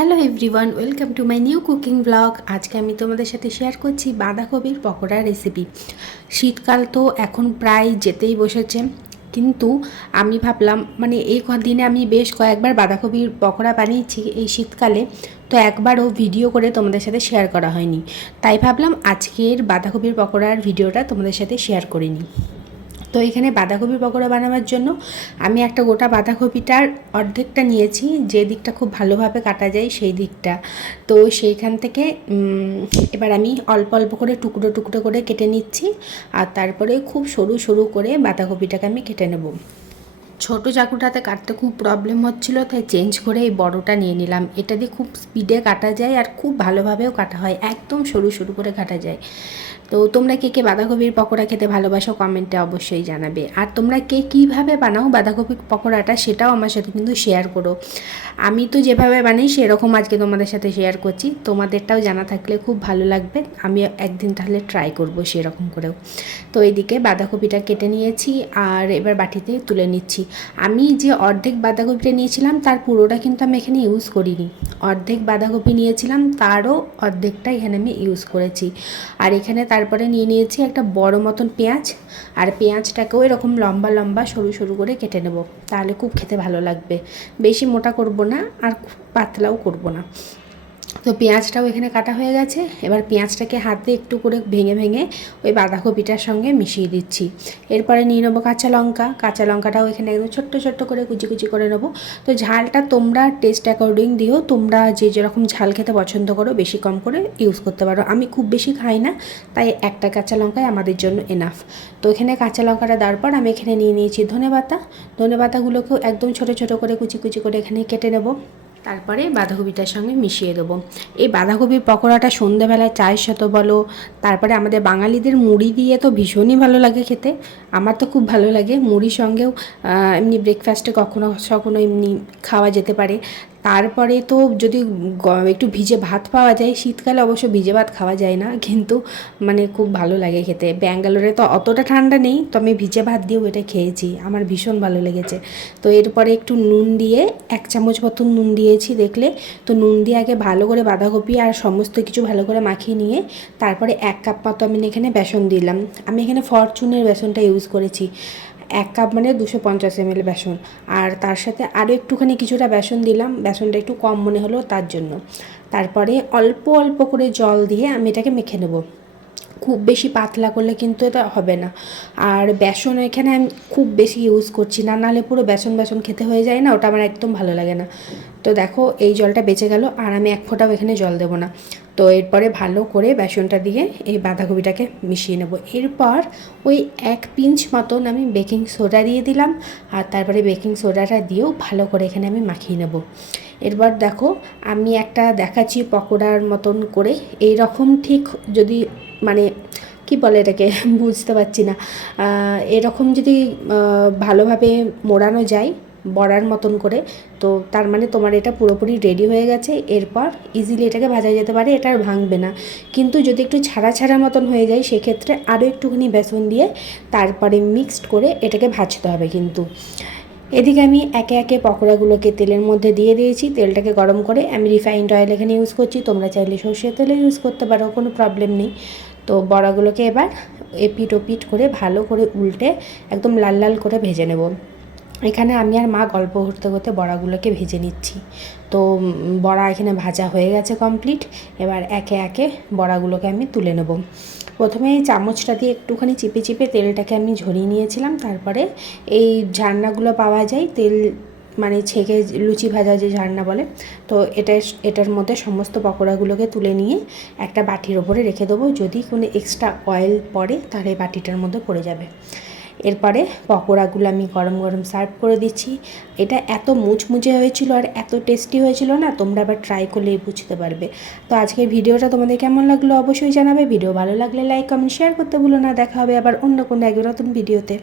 Hello everyone, welcome to my new cooking blog. আজকে আমি তোমাদের সাথে শেয়ার করছি বাঁধাকপির পকোড়া রেসিপি। শীতকাল তো এখন প্রায় যেতেই বসেছে, কিন্তু আমি ভাবলাম এই দিনে আমি বেশ কয়েকবার বাঁধাকপির পকোড়া বানিয়েছি এই শীতকালে, তো একবারও ভিডিও করে তোমাদের সাথে শেয়ার করা হয়নি। তাই ভাবলাম আজকের বাঁধাকপির পকোড়ার ভিডিওটা তোমাদের সাথে শেয়ার করে নিই। তো এখানে বাঁধাকপি পকোড়া বানাবার জন্য আমি একটা গোটা বাঁধাকপিটার অর্ধেকটা নিয়েছি, যে দিকটা খুব ভালোভাবে কাটা যায় সেই দিকটা। তো সেইখান থেকে এবার আমি অল্প অল্প করে টুকরো টুকরো করে কেটে নিচ্ছি, আর তারপরে খুব সরু সরু করে বাঁধাকপিটাকে আমি কেটে নেব। ছোটো চাকুটাতে কাটতে খুব প্রবলেম হচ্ছিলো, তাই চেঞ্জ করে এই বড়টা নিয়ে নিলাম। এটা দিয়ে খুব স্পিডে কাটা যায় আর খুব ভালোভাবেও কাটা হয়, একদম সরু সরু করে কাটা যায়। তো তোমরা কে কে বাঁধাকপির পকোড়া খেতে ভালোবাসো কমেন্টে অবশ্যই জানাবে। আর তোমরা কে কীভাবে বানাও বাঁধাকপির পকোড়াটা সেটাও আমার সাথে কিন্তু শেয়ার করো। আমি তো যেভাবে বানাই সেরকম আজকে তোমাদের সাথে শেয়ার করছি, তোমাদেরটাও জানা থাকলে খুব ভালো লাগবে। আমি একদিন তাহলে ট্রাই করবো সেরকম করেও। তো এইদিকে বাঁধাকপিটা কেটে নিয়েছি আর এবার বাটিতে তুলে নিচ্ছি। আমি যে অর্ধেক বাঁধাকপিটা নিয়েছিলাম তার পুরোটা কিন্তু আমি এখানে ইউজ করিনি। অর্ধেক বাঁধাকপি নিয়েছিলাম, তারও অর্ধেকটা এখানে আমি ইউজ করেছি। আর এখানে তারপরে নিয়ে নিয়েছি একটা বড় মতন পেঁয়াজ, আর পেঁয়াজটাকেও এরকম লম্বা লম্বা সরু সরু করে কেটে নেব, তাহলে খুব খেতে ভালো লাগবে। বেশি মোটা করব না আর পাতলাও করব না। তো পেঁয়াজটাও এখানে কাটা হয়ে গেছে। এবার পেঁয়াজটাকে হাতে একটু করে ভেঙে ভেঙে ওই বাঁধাকপিটার সঙ্গে মিশিয়ে দিচ্ছি। এরপরে নিয়ে নেবো কাঁচা লঙ্কা। কাঁচা লঙ্কাটাও এখানে একদম ছোট্ট ছোট্ট করে কুচি কুচি করে নেবো। তো ঝালটা তোমরা টেস্ট অ্যাকর্ডিং দিও, তোমরা যে যেরকম ঝাল খেতে পছন্দ করো বেশি কম করে ইউজ করতে পারো। আমি খুব বেশি খাই না, তাই একটা কাঁচা লঙ্কাই আমাদের জন্য এনাফ। তো এখানে কাঁচা লঙ্কাটা দেওয়ার পর আমি এখানে নিয়ে নিয়েছি ধনেপাতা। ধনেপাতাগুলোকেও একদম ছোটো ছোটো করে কুচি কুচি করে এখানে কেটে নেবো। তারপরে বাঁধাকপিটার সঙ্গে মিশিয়ে দেবো। এই বাঁধাকপির পকোড়াটা সন্ধ্যেবেলায় চায়ের সাথে বলো, তারপরে আমাদের বাঙালিদের মুড়ি দিয়ে তো ভীষণই ভালো লাগে খেতে। আমার তো খুব ভালো লাগে। মুড়ির সঙ্গেও এমনি ব্রেকফাস্টে কখনো কখনো এমনি খাওয়া যেতে পারে। তারপরে তো যদি একটু ভিজে ভাত পাওয়া যায়, শীতকালে অবশ্য ভিজে ভাত খাওয়া যায় না, কিন্তু খুব ভালো লাগে খেতে। ব্যাঙ্গালোরে তো অতটা ঠান্ডা নেই, তো আমি ভিজে ভাত দিয়েও এটা খেয়েছি, আমার ভীষণ ভালো লেগেছে। তো এরপরে একটু নুন দিয়ে 1 চামচ মতন নুন দিয়েছি দেখলে। তো নুন দিয়ে আগে ভালো করে বাঁধাকপি আর সমস্ত কিছু ভালো করে মাখিয়ে নিয়ে তারপরে 1 কাপ মতো আমি এখানে বেসন দিলাম। আমি এখানে ফরচুনের বেসনটা ইউজ করেছি। 1 কাপ 250 ml বেসন। আর তার সাথে আরও একটুখানি কিছুটা বেসন দিলাম, বেসনটা একটু কম মনে হলো তার জন্য। তারপরে অল্প অল্প করে জল দিয়ে আমি এটাকে মেখে নেব। খুব বেশি পাতলা করলে কিন্তু এটা হবে না। আর বেসন এখানে আমি খুব বেশি ইউজ করছি না, নাহলে পুরো বেসন বেসন খেতে হয়ে যায় না, ওটা আমার একদম ভালো লাগে না। তো দেখো এই জলটা বেঁচে গেল, আর আমি 1 ফোঁটাও এখানে জল দেবো না। তো এরপরে ভালো করে বেসনটা দিয়ে এই বাঁধাকপিটাকে মিশিয়ে নেব। এরপর ওই 1 পিঞ্চ মতন আমি বেকিং সোডা দিয়ে দিলাম, আর তারপরে বেকিং সোডাটা দিয়েও ভালো করে এখানে আমি মাখিয়ে নেব। এরপর দেখো আমি একটা দেখাচ্ছি পকোড়ার মতন করে, এই রকম ঠিক যদি কি বলে এটাকে বুঝতে পারছি না, এরকম যদি ভালোভাবে মোড়ানো যায় বড়ার মতন করে, তো তার তোমার এটা পুরোপুরি রেডি হয়ে গেছে। এরপর ইজিলি এটাকে ভাজা যেতে পারে, এটা আর ভাঙবে না। কিন্তু যদি একটু ছাড়া ছাড়া মতন হয়ে যায় সেক্ষেত্রে আরও একটুখানি বেসন দিয়ে তারপরে মিক্সড করে এটাকে ভাজতে হবে। কিন্তু এদিকে আমি একে একে পকোড়াগুলোকে তেলের মধ্যে দিয়ে দিয়েছি। তেলটাকে গরম করে আমি রিফাইন্ড অয়েল এখানে ইউজ করছি, তোমরা চাইলে সর্ষের তেলও ইউজ করতে পারো, কোনো প্রবলেম নেই। তো বড়াগুলোকে এবার এপিট ওপিট করে ভালো করে উল্টে একদম লাল লাল করে ভেজে নেব। এখানে আমি আর মা গল্প করতে করতে বড়াগুলোকে ভেজে নিচ্ছি। তো বড়া এখানে ভাজা হয়ে গেছে কমপ্লিট। এবার একে একে বড়াগুলোকে আমি তুলে নেব। প্রথমে এই চামচটা দিয়ে একটুখানি চিপে চিপে তেলটাকে আমি ঝরিয়ে নিয়েছিলাম। তারপরে এই ঝারনাগুলো পাওয়া যায়, তেল ছেঁকে লুচি ভাজা যে ঝারনা বলে, তো এটার মধ্যে সমস্ত পকোড়াগুলোকে তুলে নিয়ে একটা বাটির ওপরে রেখে দেবো। যদি কোনো এক্সট্রা অয়েল পড়ে তাহলে বাটিটার মধ্যে পড়ে যাবে। এরপরে পকোড়াগুলো আমি গরম গরম সার্ভ করে দিচ্ছি। এটা এত মুচমুচে হয়েছিল আর এত টেস্টি হয়েছিল না, তোমরা আবার ট্রাই করলেই বুঝতে পারবে। তো আজকের ভিডিওটা তোমাদের কেমন লাগলো অবশ্যই জানাবে। ভিডিও ভালো লাগলে লাইক কমেন্ট শেয়ার করতে ভুলো না। দেখা হবে আবার অন্য কোনো এক নতুন ভিডিওতে।